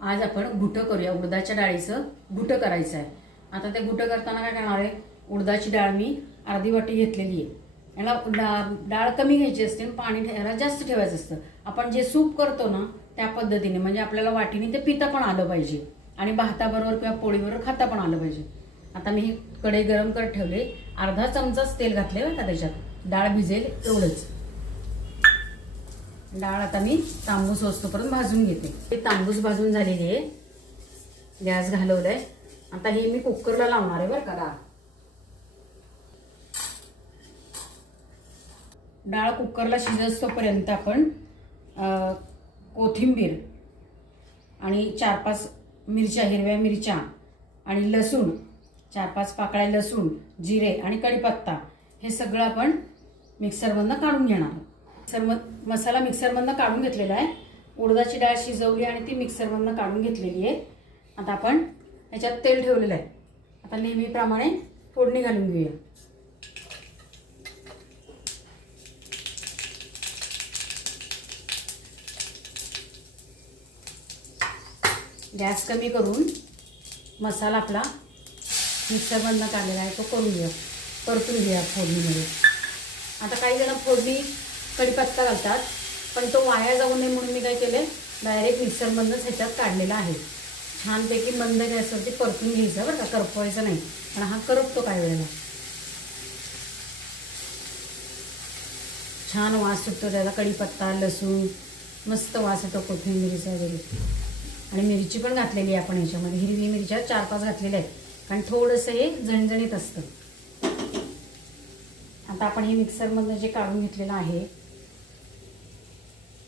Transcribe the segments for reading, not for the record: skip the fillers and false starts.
आज आपण घुटं करूया। उडदाच्या डाळीचं घुटं करायचं आहे। आता ते घुटं करताना काय करणार आहे, उडदाची डाळ मी अर्धी वाटी घेतलेली आहे। याला डाळ कमी घ्यायची असते, पाणी याला जास्त ठेवायचं असतं। आपण जे सूप करतो ना त्या पद्धतीने, म्हणजे आपल्याला वाटीने ते पिता पण आलं पाहिजे आणि भाताबरोबर किंवा पोळीबरोबर खाता पण आलं पाहिजे। आता मी कढई गरम करत ठेवले, अर्धा चमचाच तेल घातले बरं का त्याच्यात, डाळ भिजेल एवढंच। डाळ आता मी तांबूस होईपर्यंत भाजून घेते। हे तांबूस भाजून झालेली आहे, गॅस घालवलाय। आता हे मी कुकरला लावणार आहे बरं का। डाळ कुकरला शिजतोपर्यंत आपण कोथिंबीर आणि 4-5 मिरच्या, हिरव्या मिरच्या आणि लसूण, 4-5 पाकळ्या लसूण, जिरे आणि कढीपत्ता हे सगळं आपण मिक्सरमधनं काढून घेणार। मसाला मिक्सरमधनं काढून घेतलेला आहे। उडदाची डाळ शिजवली आणि ती मिक्सरमधनं काढून घेतलेली आहे। आता आपण याच्यात तेल ठेवलेलं आहे। आता नेहमीप्रमाणे फोडणी घालून घेऊया। गॅस कमी करून मसाला आपला मिक्सरमधनं काढलेला आहे तो करून घेऊया, परतून घेऊया फोडणीमध्ये। आता काही जण फोडणी कढीपत्ता घालतात, पण तो वाया जाऊ नये म्हणून मी काय केले, डायरेक्ट मिक्सरमधनंच ह्याच्यात काढलेला आहे। छानपैकी मंद गॅसवरती परतून घ्यायचं बरं का, करपवायचं नाही, पण हा करपतो काय वेळेला। छान वास सुटतो त्याचा, कढीपत्ता लसूण मस्त वास येतो कोथिंबीरीचा वगैरे। आणि मिरची पण घातलेली आहे आपण ह्याच्यामध्ये, हिरवी मिरच्या 4-5 घातलेल्या आहेत, कारण थोडंसं हे झणझणीत असतं। आता आपण हे मिक्सरमधनं जे काढून घेतलेलं आहे,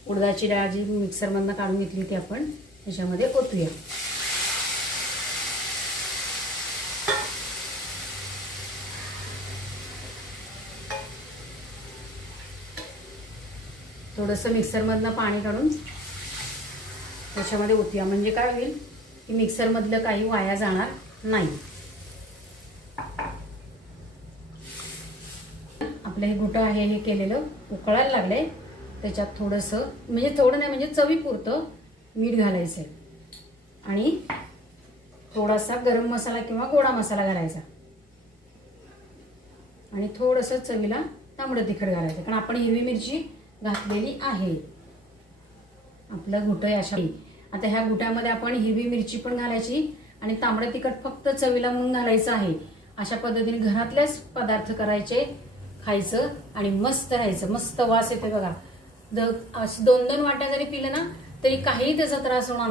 उडदाची डाळ जी मिक्सरमधनं काढून घेतली ती आपण ह्याच्यामध्ये ओतूया। थोडंसं मिक्सरमधनं पाणी काढून त्याच्यामध्ये ओतूया, म्हणजे काय होईल की मिक्सरमधलं काही वाया जाणार नाही। आपलं हे घुटं आहे हे केलेलं उकळायला लागलंय, त्याच्यात थोडंसं, म्हणजे थोडं नाही म्हणजे चवीपुरतं मीठ घालायचं आणि थोडासा गरम मसाला किंवा गोडा मसाला घालायचा आणि थोडंसं चवीला तांबडं तिखट घालायचं, कारण आपण हिरवी मिरची घातलेली आहे। आपलं घुटं अशा। आता ह्या घुट्यामध्ये आपण हिरवी मिरची पण घालायची आणि तांबडं तिखट फक्त चवीला म्हणून घालायचं आहे। अशा पद्धतीने घरातलेच पदार्थ करायचे, खायचं आणि मस्त राहायचं। मस्त वास येते बघा। 2-2 वाट्या जरी पिलं ना तरी काही त्याचा त्रास होणार